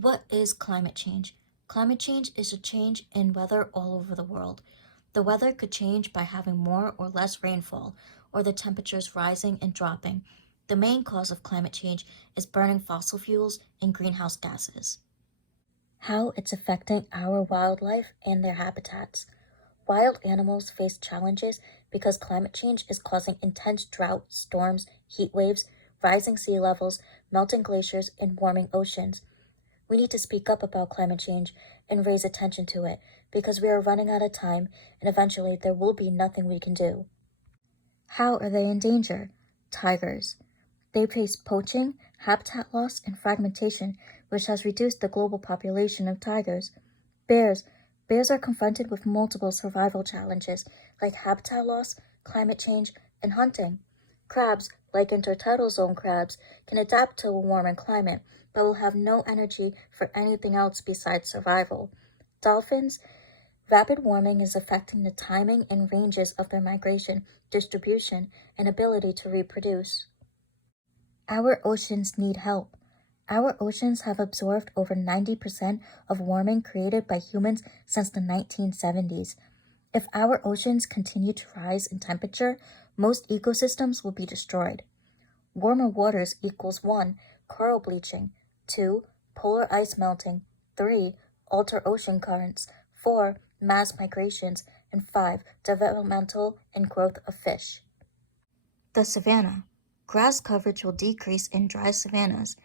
What is climate change? Climate change is a change in weather all over the world. The weather could change by having more or less rainfall, or the temperatures rising and dropping. The main cause of climate change is burning fossil fuels and greenhouse gases. How it's affecting our wildlife and their habitats. Wild animals face challenges because climate change is causing intense drought, storms, heat waves, rising sea levels, melting glaciers, and warming oceans. We need to speak up about climate change and raise attention to it because we are running out of time and eventually there will be nothing we can do. How are they in danger? Tigers. They face poaching, habitat loss, and fragmentation, which has reduced the global population of tigers. Bears. Bears are confronted with multiple survival challenges like habitat loss, climate change, and hunting. Crabs, like intertidal zone crabs, can adapt to a warmer climate, but will have no energy for anything else besides survival. Dolphins, rapid warming is affecting the timing and ranges of their migration, distribution, and ability to reproduce. Our oceans need help. Our oceans have absorbed over 90% of warming created by humans since the 1970s. If our oceans continue to rise in temperature, most ecosystems will be destroyed. Warmer waters equals 1. Coral bleaching, 2. Polar ice melting, 3. Alter ocean currents, 4. Mass migrations, and 5. Developmental and growth of fish. The savanna. Grass coverage will decrease in dry savannas.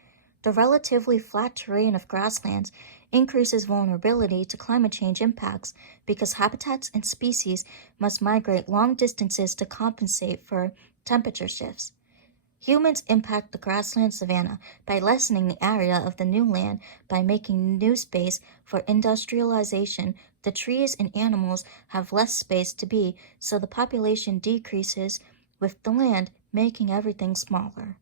The relatively flat terrain of grasslands increases vulnerability to climate change impacts because habitats and species must migrate long distances to compensate for temperature shifts. Humans impact the grassland savanna by lessening the area of the new land by making new space for industrialization. The trees and animals have less space to be, so the population decreases with the land, making everything smaller.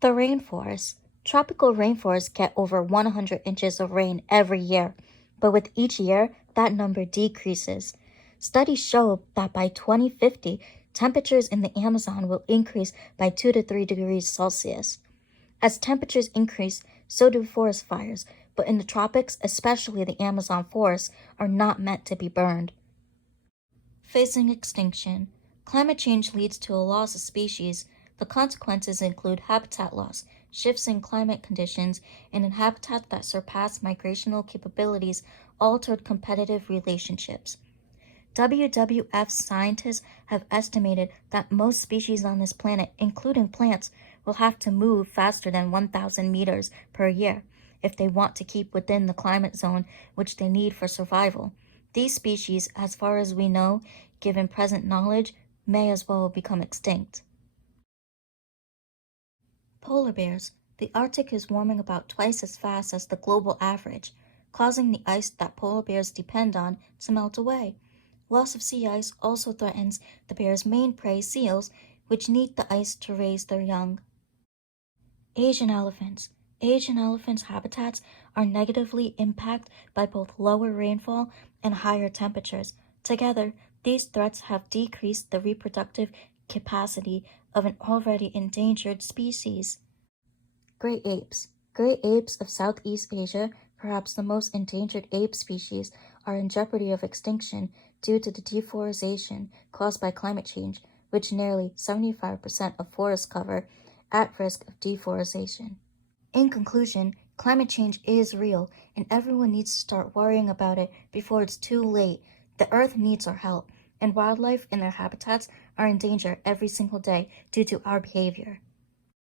The rainforests. Tropical rainforests get over 100 inches of rain every year, but with each year, that number decreases. Studies show that by 2050, temperatures in the Amazon will increase by 2 to 3 degrees Celsius. As temperatures increase, so do forest fires, but in the tropics, especially the Amazon forests, are not meant to be burned. Facing extinction. Climate change leads to a loss of species. The consequences include habitat loss, shifts in climate conditions, and in habitat that surpass migrational capabilities, altered competitive relationships. WWF scientists have estimated that most species on this planet, including plants, will have to move faster than 1,000 meters per year if they want to keep within the climate zone which they need for survival. These species, as far as we know, given present knowledge, may as well become extinct. Polar bears. The Arctic is warming about twice as fast as the global average, causing the ice that polar bears depend on to melt away. Loss of sea ice also threatens the bears' main prey, seals, which need the ice to raise their young. Asian elephants. Asian elephants' habitats are negatively impacted by both lower rainfall and higher temperatures. Together, these threats have decreased the reproductive capacity of an already endangered species. Great apes. Great apes of Southeast Asia, perhaps the most endangered ape species, are in jeopardy of extinction due to the deforestation caused by climate change, which nearly 75% of forest cover at risk of deforestation. In conclusion, climate change is real, and everyone needs to start worrying about it before it's too late. The Earth needs our help, and wildlife and their habitats are in danger every single day due to our behavior.